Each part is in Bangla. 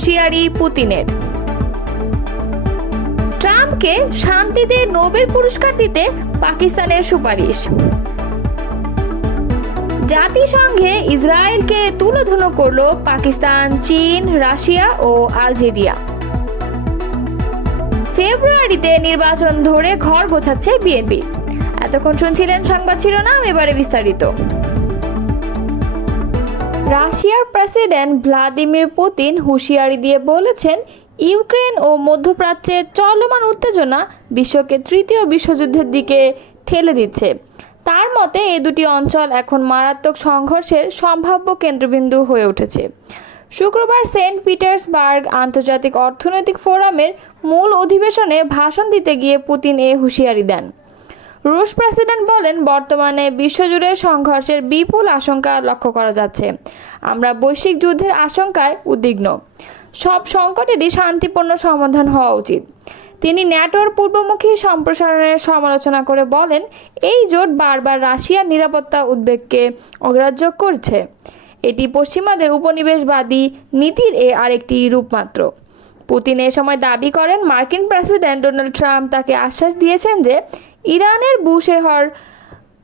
হুঁশিয়ারি পুতিনের। ট্রাম্পকে শান্তিতে নোবেল পুরস্কার দিতে পাকিস্তানের সুপারিশ। জাতিসংঘে ইসরায়েলকে তুলোধুনো করল পাকিস্তান, চীন, রাশিয়া ও আলজেরিয়া। ফেব্রুয়ারিতে নির্বাচন ধরে ঘর গোছাচ্ছে বিএনপি। এতক্ষণ শুনছিলেন সংবাদ শিরোনাম, এবারে বিস্তারিত। রাশিয়ার প্রেসিডেন্ট ভ্লাদিমির পুতিন হুঁশিয়ারি দিয়ে বলেছেন, ইউক্রেন ও মধ্যপ্রাচ্যে চলমান উত্তেজনা বিশ্বকে তৃতীয় বিশ্বযুদ্ধের দিকে ঠেলে দিচ্ছে। তার মতে এই দুটি অঞ্চল এখন মারাত্মক সংঘর্ষের সম্ভাব্য কেন্দ্রবিন্দু হয়ে উঠেছে। শুক্রবার সেন্ট পিটার্সবার্গ আন্তর্জাতিক অর্থনৈতিক ফোরামের মূল অধিবেশনে ভাষণ দিতে গিয়ে পুতিন এ হুঁশিয়ারি দেন। রুশ প্রেসিডেন্ট বলেন, বর্তমানে বিশ্বজুড়ে সংঘর্ষের বিপুল আশঙ্কা লক্ষ্য করা যাচ্ছে। আমরা বৈশ্বিক যুদ্ধের আশঙ্কায় উদ্বিগ্ন। সব সংকটেরই শান্তিপূর্ণ সমাধান হওয়া উচিত। তিনি ন্যাটোর পূর্বমুখী সম্প্রসারণের সমালোচনা করে বলেন, এই জোট বারবার রাশিয়ার নিরাপত্তা উদ্বেগকে অগ্রাহ্য করছে। এটি পশ্চিমাদের উপনিবেশবাদী নীতির এ আরেকটি রূপ মাত্র পুতিন এ সময় দাবি করেন, মার্কিন প্রেসিডেন্ট ডোনাল্ড ট্রাম্প তাকে আশ্বাস দিয়েছেন যে ইরানের বুশেহর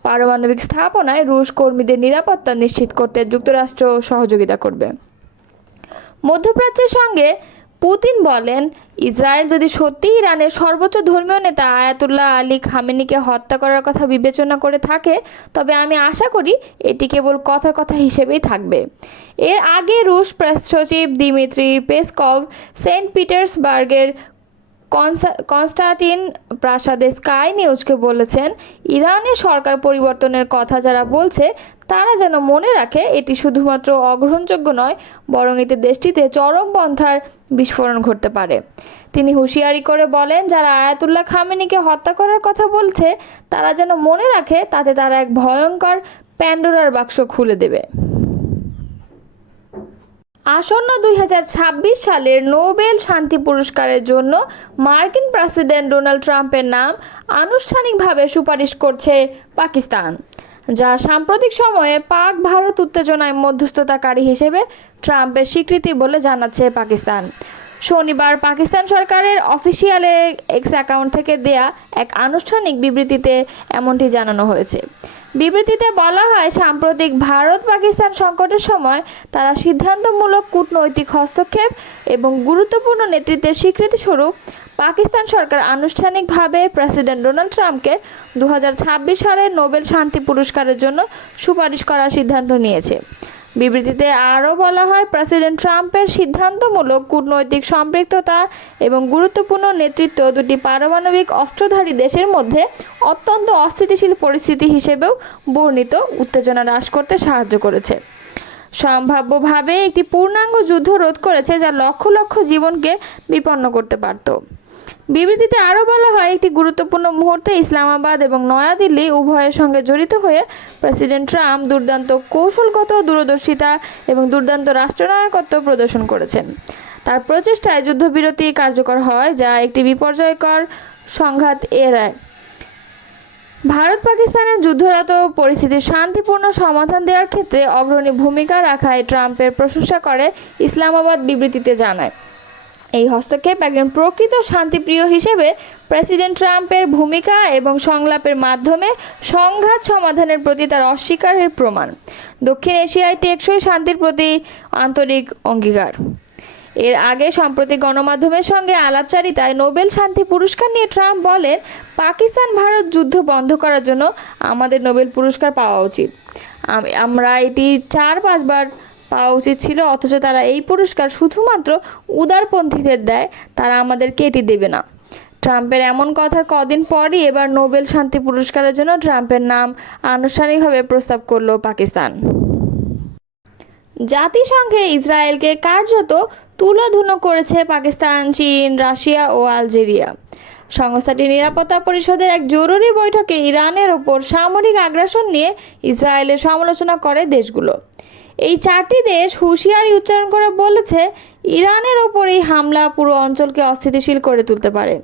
পারমাণবিক স্থাপনায় রুশ কর্মীদের নিরাপত্তা নিশ্চিত করতে যুক্তরাষ্ট্র সহযোগিতা করবে। মধ্যপ্রাচ্যের সঙ্গে পুতিন বলেন, ইসরায়েল যদি সত্যি ইরানের সর্বোচ্চ ধর্মীয় নেতা আয়াতুল্লাহ আলী খামেনিকে হত্যা করার কথা বিবেচনা করে থাকে, তবে আমি আশা করি এটি কেবল কথার কথা হিসেবেই থাকবে। এর আগে রুশ প্রেস সচিব দিমিত্রি পেসকভ সেন্ট পিটার্সবার্গের কনস্টান্টিন প্রাসাদে স্কাই নিউজকে বলেছেন, ইরানে সরকার পরিবর্তনের কথা যারা বলছে, তারা যেন মনে রাখে এটি শুধুমাত্র অগ্রহণযোগ্য নয়, বরং এতে দেশটিতে চরমপন্থার বিস্ফোরণ ঘটতে পারে। তিনি হুঁশিয়ারি করে বলেন, যারা আয়াতুল্লাহ খামেনিকে হত্যা করার কথা বলছে, তারা যেন মনে রাখে তাতে তারা এক ভয়ঙ্কর প্যান্ডোরার বাক্স খুলে দেবে। আসন্ন দুই হাজার ছাব্বিশ সালের নোবেল শান্তি পুরস্কারের জন্য মার্কিন প্রেসিডেন্ট ডোনাল্ড ট্রাম্পের নাম আনুষ্ঠানিকভাবে সুপারিশ করছে পাকিস্তান, যা সাম্প্রতিক সময়ে পাক ভারত উত্তেজনায় মধ্যস্থতাকারী হিসেবে ট্রাম্পের স্বীকৃতি বলে জানাচ্ছে পাকিস্তান। শনিবার পাকিস্তান সরকারের অফিসিয়ালে এক্স অ্যাকাউন্ট থেকে দেয়া এক আনুষ্ঠানিক বিবৃতিতে এমনটি জানানো হয়েছে। বিবৃতিতে বলা হয়, সাম্প্রতিক ভারত পাকিস্তান সংকটের সময় তারা সিদ্ধান্তমূলক কূটনৈতিক হস্তক্ষেপ এবং গুরুত্বপূর্ণ নেতৃত্বের স্বীকৃতিস্বরূপ পাকিস্তান সরকার আনুষ্ঠানিকভাবে প্রেসিডেন্ট ডোনাল্ড ট্রাম্পকে দু সালের নোবেল শান্তি পুরস্কারের জন্য সুপারিশ করার সিদ্ধান্ত নিয়েছে। বিবৃতিতে আরও বলা হয়, প্রেসিডেন্ট ট্রাম্পের সিদ্ধান্তমূলক কূটনৈতিক সম্পৃক্ততা এবং গুরুত্বপূর্ণ নেতৃত্ব দুটি পারমাণবিক অস্ত্রধারী দেশের মধ্যে অত্যন্ত অস্থিতিশীল পরিস্থিতি হিসেবেও বর্ণিত উত্তেজনা হ্রাস করতে সাহায্য করেছে। সম্ভাব্যভাবে একটি পূর্ণাঙ্গ যুদ্ধ রোধ করেছে যা লক্ষ লক্ষ জীবনকে বিপন্ন করতে পারত। বিবৃতিতে আরও বলা হয়, একটি গুরুত্বপূর্ণ মুহূর্তে ইসলামাবাদ এবং নয়াদিল্লি উভয়ের সঙ্গে জড়িত হয়ে প্রেসিডেন্ট ট্রাম্প দুর্দান্ত কৌশলগত দূরদর্শিতা এবং দুর্দান্ত রাষ্ট্রনায়কত্ব প্রদর্শন করেছেন। তার প্রচেষ্টায় যুদ্ধবিরতি কার্যকর হয়, যা একটি বিপর্যয়কর সংঘাত এড়ায়। ভারত পাকিস্তানের যুদ্ধরত পরিস্থিতির শান্তিপূর্ণ সমাধান দেওয়ার ক্ষেত্রে অগ্রণী ভূমিকা রাখায় ট্রাম্পের প্রশংসা করে, ইসলামাবাদ বিবৃতিতে জানায়। এই হস্তক্ষেপ একজন প্রকৃত শান্তিপ্রিয় হিসেবে প্রেসিডেন্ট ট্রাম্পের ভূমিকা এবং সংলাপের মাধ্যমে সংঘাত সমাধানের প্রতি তার অস্বীকারের প্রমাণ। দক্ষিণ এশিয়ায় টেকসই শান্তির প্রতি আন্তরিক অঙ্গীকার। এর আগে সম্প্রতি গণমাধ্যমের সঙ্গে আলাপচারিতায় নোবেল শান্তি পুরস্কার নিয়ে ট্রাম্প বলেন, পাকিস্তান ভারত যুদ্ধ বন্ধ করার জন্য আমাদের নোবেল পুরস্কার পাওয়া উচিত। আমরা এটি চার পাঁচবার পাওয়া উচিত ছিল, অথচ তারা এই পুরস্কার শুধুমাত্র উদারপন্থীদের দেয়, তারা আমাদেরকে এটি দেবে না। ট্রাম্পের এমন কথার কদিন পরই এবার নোবেল শান্তি পুরস্কারের জন্য ট্রাম্পের নাম আনুষ্ঠানিকভাবে প্রস্তাব করল পাকিস্তান। জাতিসংঘে ইসরায়েলকে কার্যত তুলোধুনো করেছে পাকিস্তান, চীন, রাশিয়া ও আলজেরিয়া। সংস্থাটির নিরাপত্তা পরিষদের এক জরুরি বৈঠকে ইরানের ওপর সামরিক আগ্রাসন নিয়ে ইসরায়েলের সমালোচনা করে দেশগুলো। এই চারটি দেশ হুঁশিয়ারি উচ্চারণ করে বলেছে, ইরানের ওপর এই হামলা পুরো অঞ্চলকে অস্থিতিশীল করে তুলতে পারে।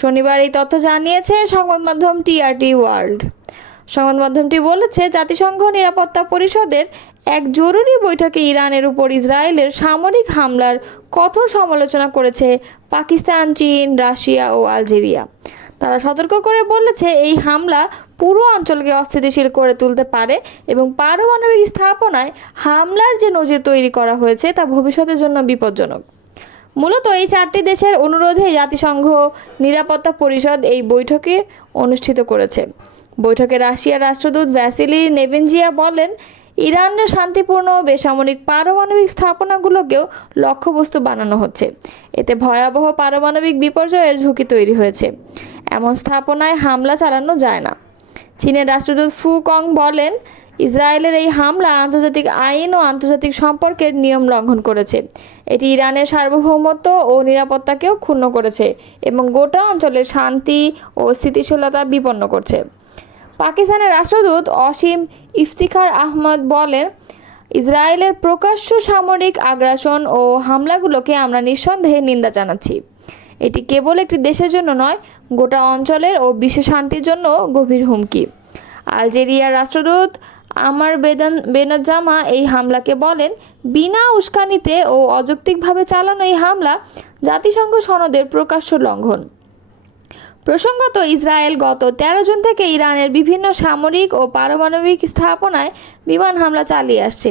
শনিবার এই তথ্য জানিয়েছে সংবাদ মাধ্যম টিআরটি ওয়ার্ল্ড। সংবাদ মাধ্যমটি বলেছে, জাতিসংঘ নিরাপত্তা পরিষদের এক জরুরি বৈঠকে ইরানের উপর ইসরায়েলের সামরিক হামলার কঠোর সমালোচনা করেছে পাকিস্তান, চীন, রাশিয়া ও আলজেরিয়া। তারা সতর্ক করে বলেছে, এই হামলা পুরো অঞ্চলকে অস্থিতিশীল করে তুলতে পারে এবং পারমাণবিক স্থাপনায় হামলার যে নজির তৈরি করা হয়েছে তা ভবিষ্যতের জন্য বিপজ্জনক। মূলত এই চারটি দেশের অনুরোধে জাতিসংঘ নিরাপত্তা পরিষদ এই বৈঠকে অনুষ্ঠিত করেছে। বৈঠকে রাশিয়ার রাষ্ট্রদূত ভ্যাসিলি নেভেনজিয়া বলেন ইরানের শান্তিপূর্ণ বেসামরিক পারমাণবিক স্থাপনাগুলোকেও লক্ষ্যবস্তু বানানো হচ্ছে। এতে ভয়াবহ পারমাণবিক বিপর্যয়ের ঝুঁকি তৈরি হয়েছে। এমন স্থাপনায় হামলা চালানো যায় না। চীনের রাষ্ট্রদূত ফু কং বলেন, ইসরায়েলের এই হামলা আন্তর্জাতিক আইন ও আন্তর্জাতিক সম্পর্কের নিয়ম লঙ্ঘন করেছে। এটি ইরানের সার্বভৌমত্ব ও নিরাপত্তাকেও ক্ষুণ্ণ করেছে এবং গোটা অঞ্চলের শান্তি ও স্থিতিশীলতা বিপন্ন করছে। পাকিস্তানের রাষ্ট্রদূত অসীম ইফতিখার আহমদ বলেন, ইসরায়েলের প্রকাশ্য সামরিক আগ্রাসন ও হামলাগুলোকে আমরা নিঃসন্দেহে নিন্দা জানাচ্ছি। এটি কেবল একটি দেশের জন্য নয়, গোটা অঞ্চলের ও বিশ্ব শান্তির জন্য গভীর হুমকি। আলজেরিয়ার রাষ্ট্রদূত আমার বেদান বেনাজামা এই হামলাকে বলেন, বিনা উস্কানিতে ও অযৌক্তিকভাবে চালানো এই হামলা জাতিসংঘ সনদের প্রকাশ্য লঙ্ঘন। প্রসঙ্গত, ইসরায়েল গত তেরো জুন থেকে ইরানের বিভিন্ন সামরিক ও পারমাণবিক স্থাপনায় বিমান হামলা চালিয়ে আসছে।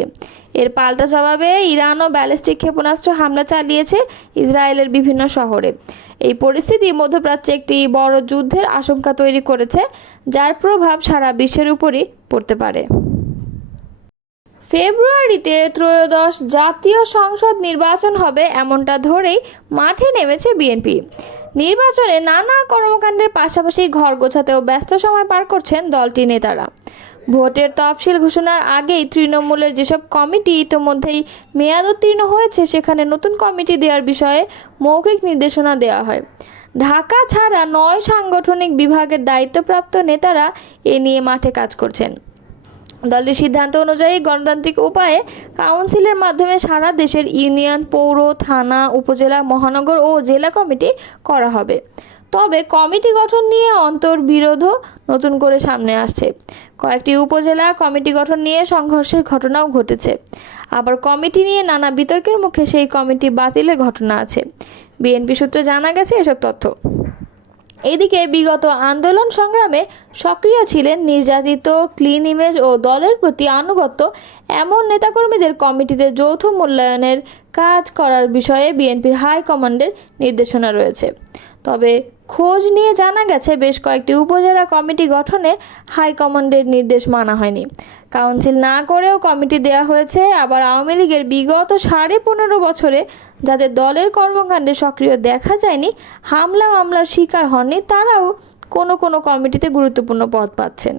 এর পাল্টা জবাবে ইরানও ব্যালিস্টিক ক্ষেপণাস্ত্র হামলা চালিয়েছে ইসরায়েলের বিভিন্ন শহরে। এই পরিস্থিতি মধ্যপ্রাচ্যে একটি বড় যুদ্ধের আশঙ্কা তৈরি করেছে, যার প্রভাব সারা বিশ্বের উপরই পড়তে পারে। ফেব্রুয়ারিতে ত্রয়োদশ জাতীয় সংসদ নির্বাচন হবে এমনটা ধরেই মাঠে নেমেছে বিএনপি। নির্বাচনে নানা কর্মকাণ্ডের পাশাপাশি ঘর গোছাতেও ব্যস্ত সময় পার করছেন দলটি নেতারা। ভোটের তফসিল ঘোষণার আগেই তৃণমূলের যেসব কমিটি ইতোমধ্যেই মেয়াদোত্তীর্ণ হয়েছে, সেখানে নতুন কমিটি দেওয়ার বিষয়ে মৌখিক নির্দেশনা দেওয়া হয়। ঢাকা ছাড়া নয় সাংগঠনিক বিভাগের দায়িত্বপ্রাপ্ত নেতারা এ নিয়ে মাঠে কাজ করছেন। দলটির সিদ্ধান্ত অনুযায়ী গণতান্ত্রিক উপায়ে কাউন্সিলের মাধ্যমে সারা দেশের ইউনিয়ন, পৌর, থানা, উপজেলা, মহানগর ও জেলা কমিটি করা হবে। তবে কমিটি গঠন নিয়ে অন্তর্বিরোধও নতুন করে সামনে আসছে। কয়েকটি উপজেলা কমিটি গঠন নিয়ে সংঘর্ষের ঘটনাও ঘটেছে। আবার কমিটি নিয়ে নানা বিতর্কের মুখে সেই কমিটি বাতিলের ঘটনা আছে। বিএনপি সূত্রে জানা গেছে এসব তথ্য। এদিকে বিগত আন্দোলন সংগ্রামে সক্রিয় ছিলেন নির্যাতিত ক্লিন ইমেজ ও দলের প্রতি আনুগত্য এমন নেতাকর্মীদের কমিটিতে যৌথ মূল্যায়নের কাজ করার বিষয়ে বিএনপির হাইকমান্ডের নির্দেশনা রয়েছে। তবে খোঁজ নিয়ে জানা গেছে, বেশ কয়েকটি উপজেলা কমিটি গঠনে হাইকমান্ডের নির্দেশ মানা হয়নি। কাউন্সিল না করেও কমিটি দেয়া হয়েছে। আবার আওয়ামী লীগের বিগত সাড়ে পনেরো বছরে যাদের দলের কর্মকাণ্ডে সক্রিয় দেখা যায়নি, হামলা মামলার শিকার হননি, তারাও কোনো কোনো কমিটিতে গুরুত্বপূর্ণ পদ পাচ্ছেন।